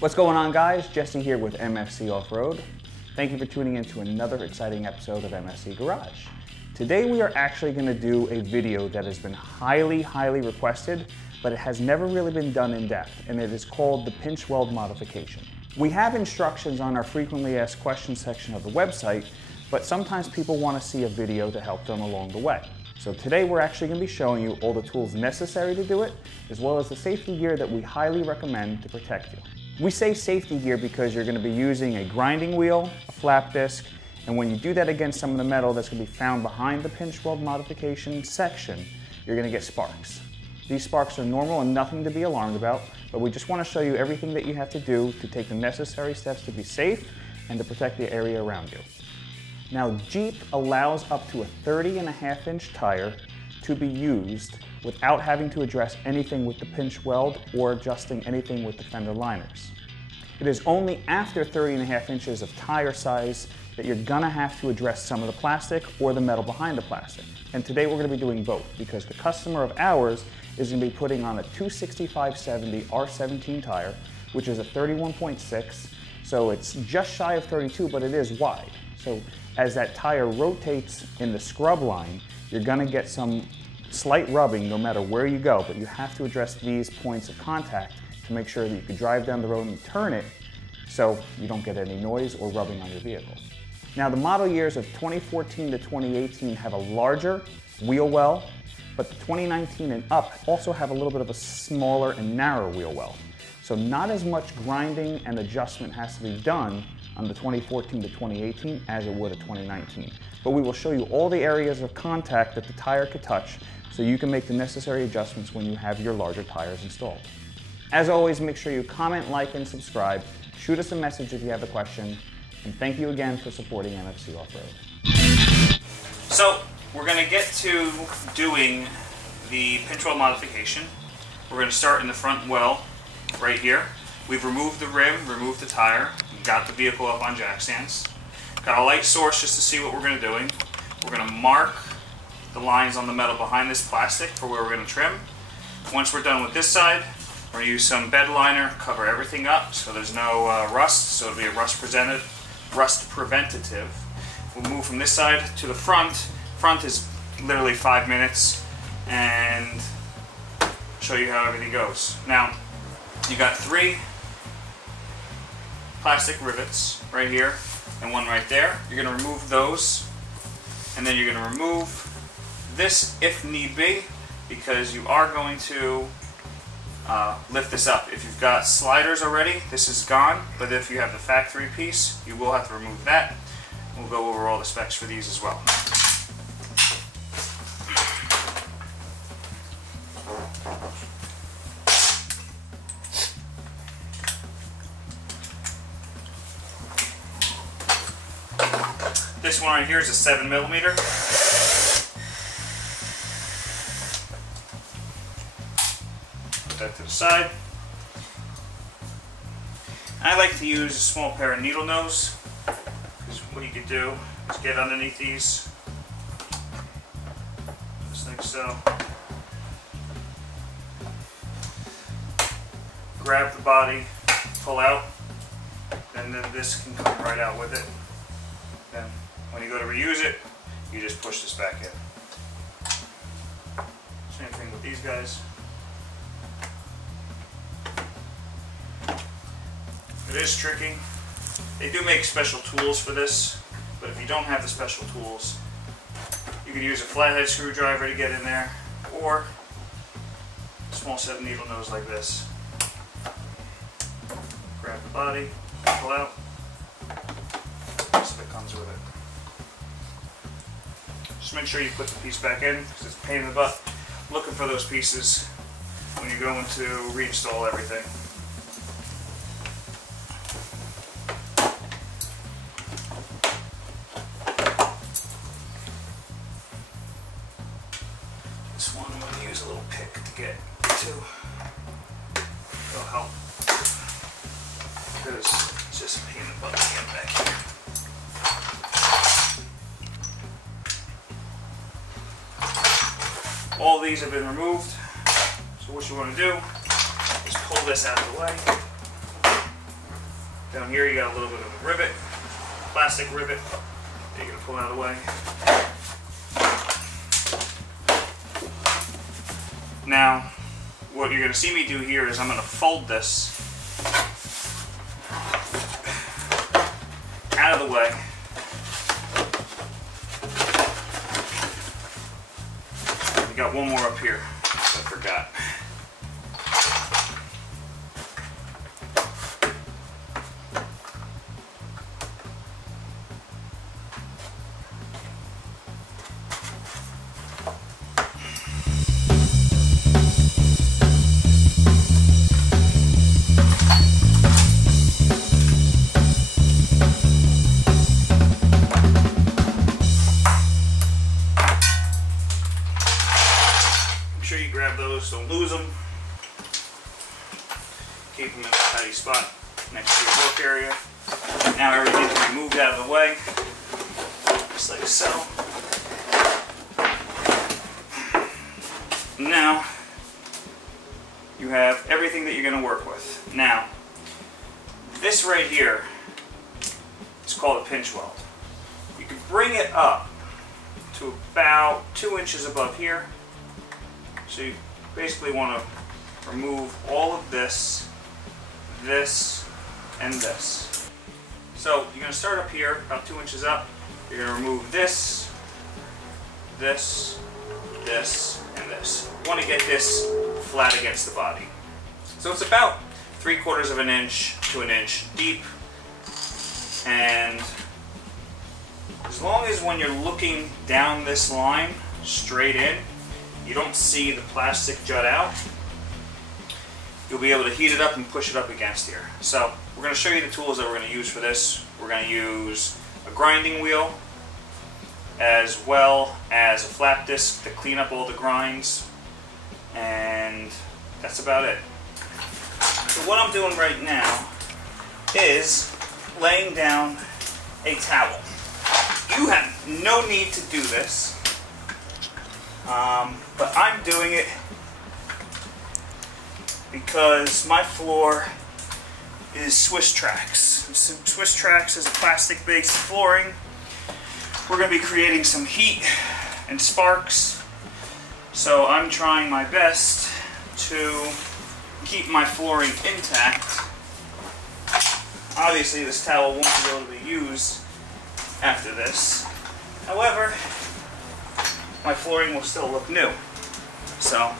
What's going on, guys? Jesse here with MFC Offroad. Thank you for tuning in to another exciting episode of MFC Garage. Today we are actually going to do a video that has been highly requested, but it has never really been done in depth, and it is called the pinch weld modification. We have instructions on our frequently asked questions section of the website, but sometimes people want to see a video to help them along the way. So today we're actually going to be showing you all the tools necessary to do it, as well as the safety gear that we highly recommend to protect you. We say safety gear because you're going to be using a grinding wheel, a flap disc, and when you do that against some of the metal that's going to be found behind the pinch weld modification section, you're going to get sparks. These sparks are normal and nothing to be alarmed about, but we just want to show you everything that you have to do to take the necessary steps to be safe and to protect the area around you. Now, Jeep allows up to a 30.5-inch tire to be used without having to address anything with the pinch weld or adjusting anything with the fender liners. It is only after 30.5 inches of tire size that you're gonna have to address some of the plastic or the metal behind the plastic. And today we're gonna be doing both because the customer of ours is gonna be putting on a 265/70 R17 tire, which is a 31.6, so it's just shy of 32, but it is wide. So as that tire rotates in the scrub line, you're gonna get some slight rubbing no matter where you go, but you have to address these points of contact to make sure that you can drive down the road and turn it so you don't get any noise or rubbing on your vehicle. Now, the model years of 2014 to 2018 have a larger wheel well, but the 2019 and up also have a little bit of a smaller and narrow wheel well. So not as much grinding and adjustment has to be done on the 2014 to 2018 as it would a 2019. But we will show you all the areas of contact that the tire could touch so you can make the necessary adjustments when you have your larger tires installed. As always, make sure you comment, like, and subscribe. Shoot us a message if you have a question. And thank you again for supporting MFC Offroad. So we're going to get to doing the pinch weld modification. We're going to start in the front well right here. We've removed the rim, removed the tire, got the vehicle up on jack stands. Got a light source just to see what we're going to be doing. We're going to mark the lines on the metal behind this plastic for where we're going to trim. Once we're done with this side, we're going to use some bed liner, cover everything up so there's no rust, so it'll be a rust preventative. We'll move from this side to the front. Front is literally 5 minutes, and show you how everything goes. Now, you got 3 plastic rivets right here and one right there. You're going to remove those, and then you're going to remove this if need be, because you are going to lift this up. If you've got sliders already, this is gone, but if you have the factory piece, you will have to remove that. We'll go over all the specs for these as well. This one right here is a 7mm. Put that to the side. I like to use a small pair of needle nose, because what you could do is get underneath these, just like so. Grab the body, pull out, and then this can come right out with it. Then when you go to reuse it, you just push this back in. Same thing with these guys. It is tricky. They do make special tools for this, but if you don't have the special tools, you can use a flathead screwdriver to get in there, or a small set of needle nose like this. Grab the body, pull out. That comes with it. Just make sure you put the piece back in, because it's a pain in the butt looking for those pieces when you're going to reinstall everything. This one I'm going to use a little pick to get to. It'll help, because it's just a pain in the butt to get back here. All these have been removed, so what you want to do is pull this out of the way. Down here you got a little bit of a rivet, plastic rivet. You're going to pull it out of the way. Now, what you're going to see me do here is I'm going to fold this out of the way. We got one more up here. I forgot. Don't lose them. Keep them in a tidy spot next to your work area. Now everything's moved out of the way, just like so. Now you have everything that you're going to work with. Now, this right here is called a pinch weld. You can bring it up to about 2 inches above here. So you basically want to remove all of this, this, and this. So you're going to start up here, about 2 inches up. You're going to remove this, this, this, and this. You want to get this flat against the body. So it's about 3/4 of an inch to an inch deep. And as long as when you're looking down this line, straight in, you don't see the plastic jut out, you'll be able to heat it up and push it up against here. So we're going to show you the tools that we're going to use for this. We're going to use a grinding wheel as well as a flap disc to clean up all the grinds, and that's about it. So what I'm doing right now is laying down a towel. You have no need to do this. But I'm doing it because my floor is Swiss Trax. Swiss Trax is a plastic-based flooring. We're going to be creating some heat and sparks, so I'm trying my best to keep my flooring intact. Obviously, this towel won't be able to be used after this. However, my flooring will still look new. So,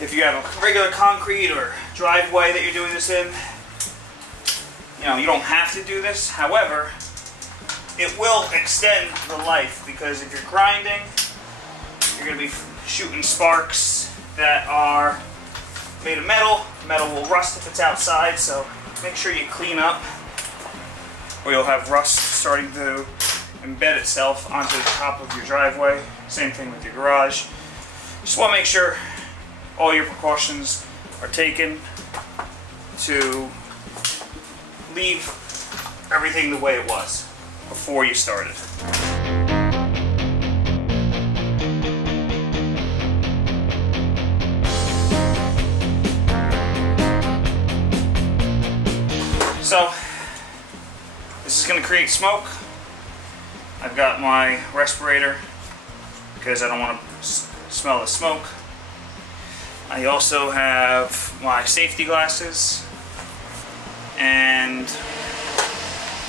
if you have a regular concrete or driveway that you're doing this in, you know, you don't have to do this. However, it will extend the life, because if you're grinding, you're going to be shooting sparks that are made of metal. Metal will rust if it's outside, so make sure you clean up, or you'll have rust starting to embed itself onto the top of your driveway. Same thing with your garage. Just want to make sure all your precautions are taken to leave everything the way it was before you started. So, this is going to create smoke. I've got my respirator because I don't want to smell the smoke. I also have my safety glasses and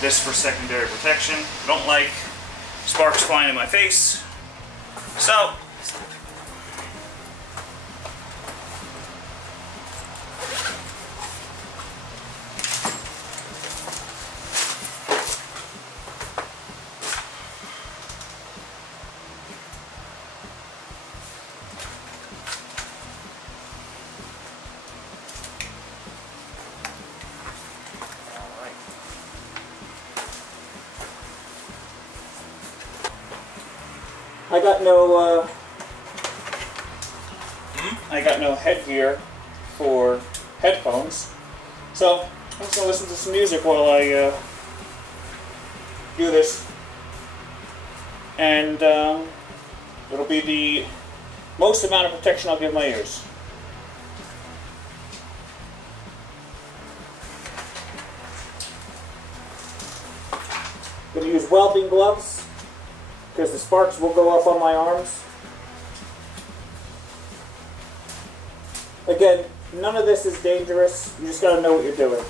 this for secondary protection. I don't like sparks flying in my face. So, I got no headgear for headphones, so I'm just gonna listen to some music while I do this, and it'll be the most amount of protection I'll give my ears. I'm going to use welding gloves because the sparks will go up on my arms. Again, none of this is dangerous. You just got to know what you're doing.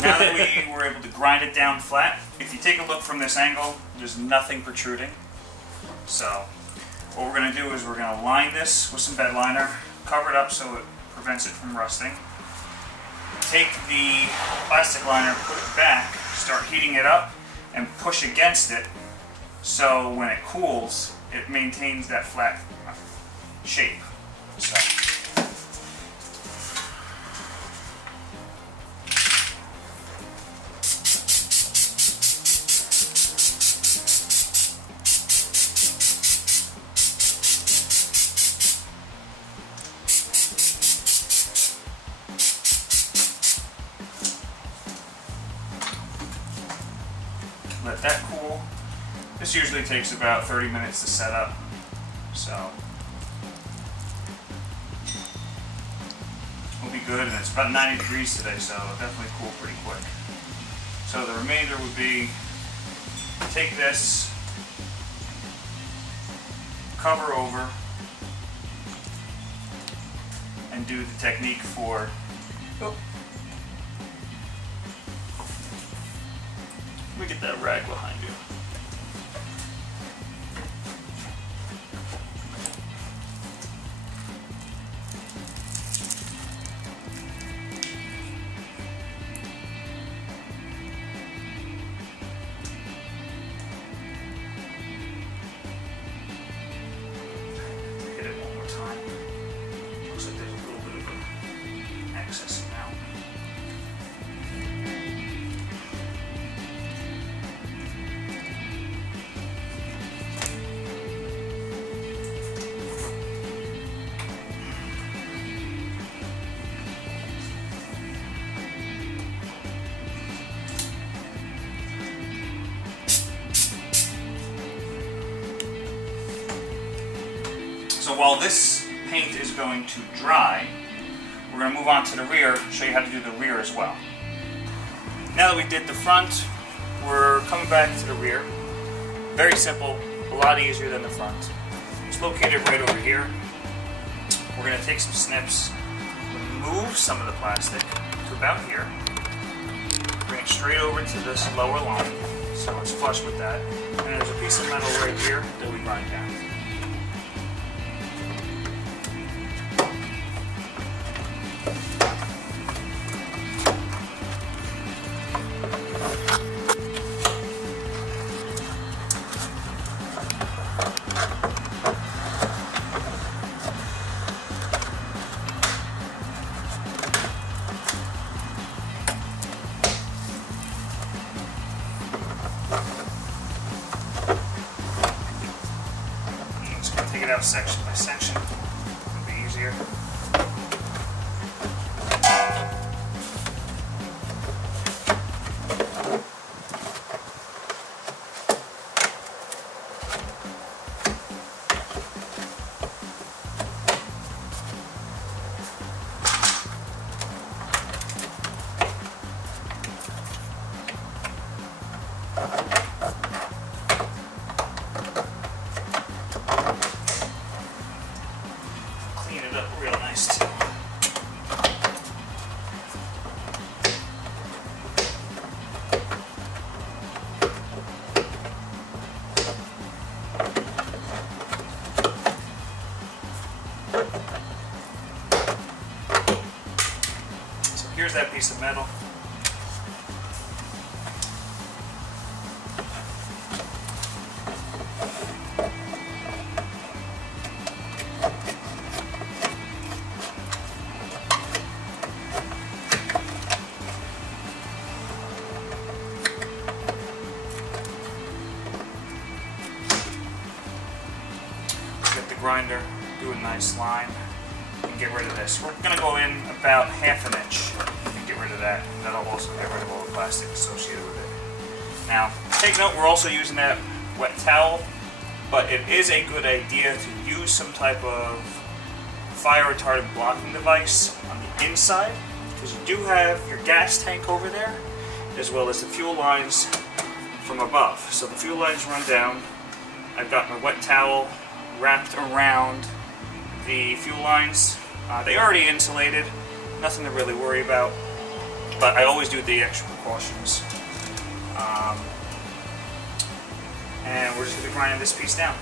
Now that we were able to grind it down flat, if you take a look from this angle, there's nothing protruding. So what we're going to do is we're going to line this with some bed liner, cover it up so it prevents it from rusting. Take the plastic liner, put it back, start heating it up, and push against it so when it cools, it maintains that flat shape. So. Let that cool. This usually takes about 30 minutes to set up, so we'll be good. And it's about 90 degrees today, so it'll definitely cool pretty quick. So the remainder would be take this, cover over, and do the technique for. Oh. Let me get that rag behind you. Hit it one more time. Looks like there's a little bit of an excess amount. So while this paint is going to dry, we're going to move on to the rear, show you how to do the rear as well. Now that we did the front, we're coming back to the rear. Very simple, a lot easier than the front. It's located right over here. We're going to take some snips, remove some of the plastic to about here, bring it straight over to this lower line, so it's flush with that. And there's a piece of metal right here that we grind down. Take it out section by section. here's that piece of metal. Grinder, do a nice line, and get rid of this. We're going to go in about 1/2 inch and get rid of that. And that'll also get rid of all the plastic associated with it. Now, take note, we're also using that wet towel, but it is a good idea to use some type of fire retardant blocking device on the inside, because you do have your gas tank over there, as well as the fuel lines from above. So the fuel lines run down. I've got my wet towel wrapped around the fuel lines. They already insulated, nothing to really worry about, but I always do the extra precautions. And we're just going to grind this piece down.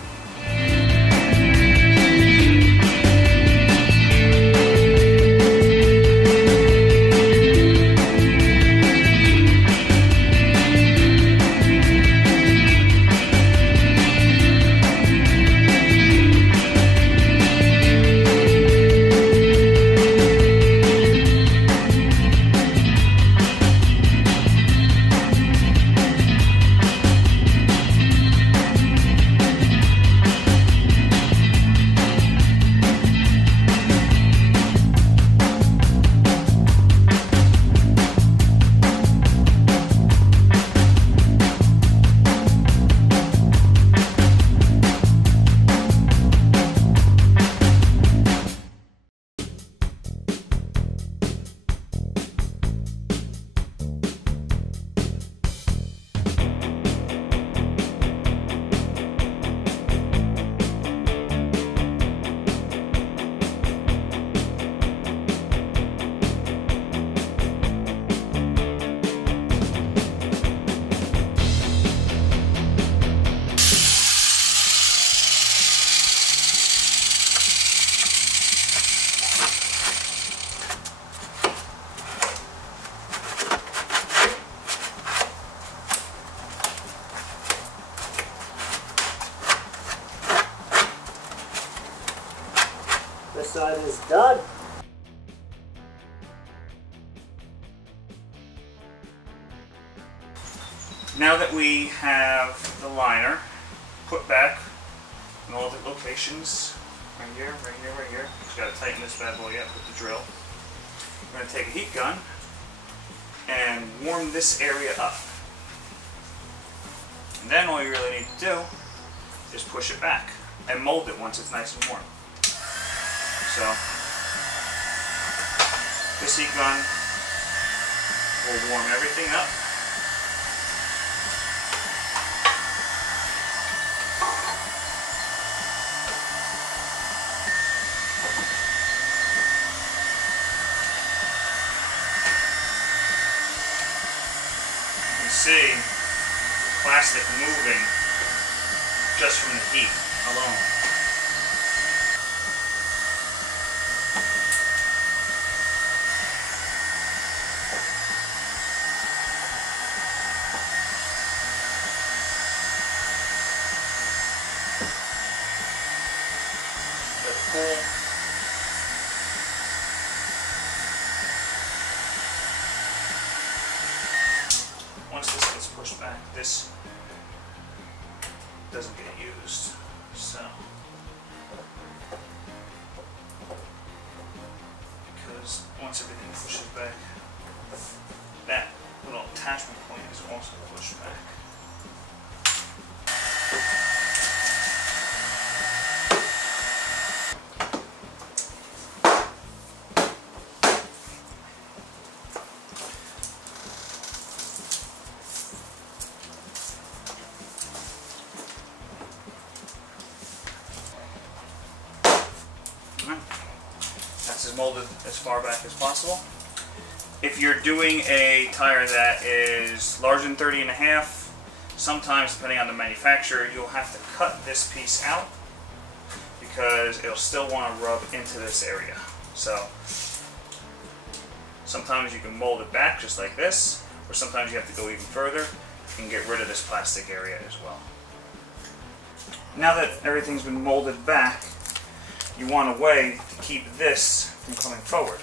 This side is done. Now that we have the liner put back in all the locations, right here, right here, right here, just got to tighten this bad boy up with the drill. We're going to take a heat gun and warm this area up. And then all you really need to do is push it back and mold it once it's nice and warm. So this heat gun will warm everything up. You can see plastic moving just from the heat alone. Once this gets pushed back, this doesn't get used. So, because once everything pushes back, that little attachment point is also pushed back. That's as molded as far back as possible. If you're doing a tire that is larger than 30.5, sometimes depending on the manufacturer, you'll have to cut this piece out because it'll still want to rub into this area. So Sometimes you can mold it back just like this, or sometimes you have to go even further and get rid of this plastic area as well. Now that everything's been molded back, you want a way to keep this from coming forward.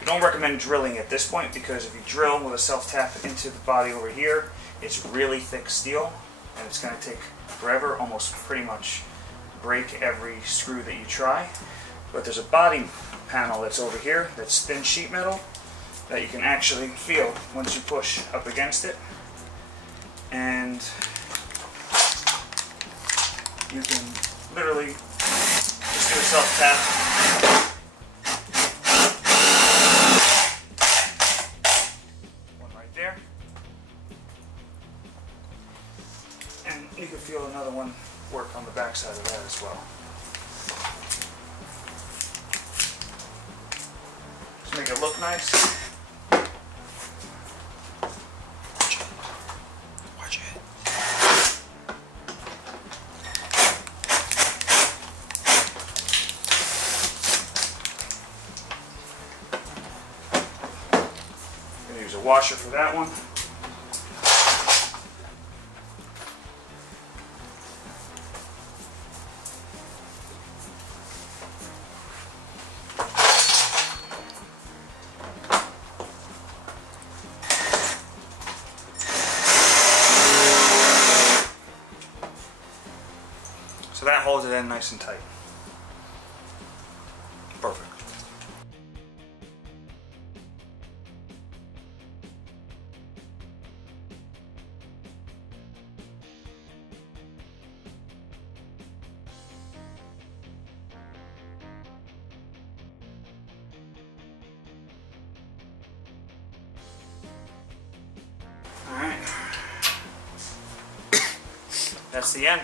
I don't recommend drilling at this point, because if you drill with a self-tap into the body over here, it's really thick steel and it's going to take forever, almost pretty much break every screw that you try. But there's a body panel that's over here that's thin sheet metal that you can actually feel once you push up against it, and you can literally just do a self-tap. One right there. And you can feel another one work on the back side of that as well. Just make it look nice. Watch it. I'm going to use a washer for that one. So that holds it in nice and tight. Perfect. All right. That's the end.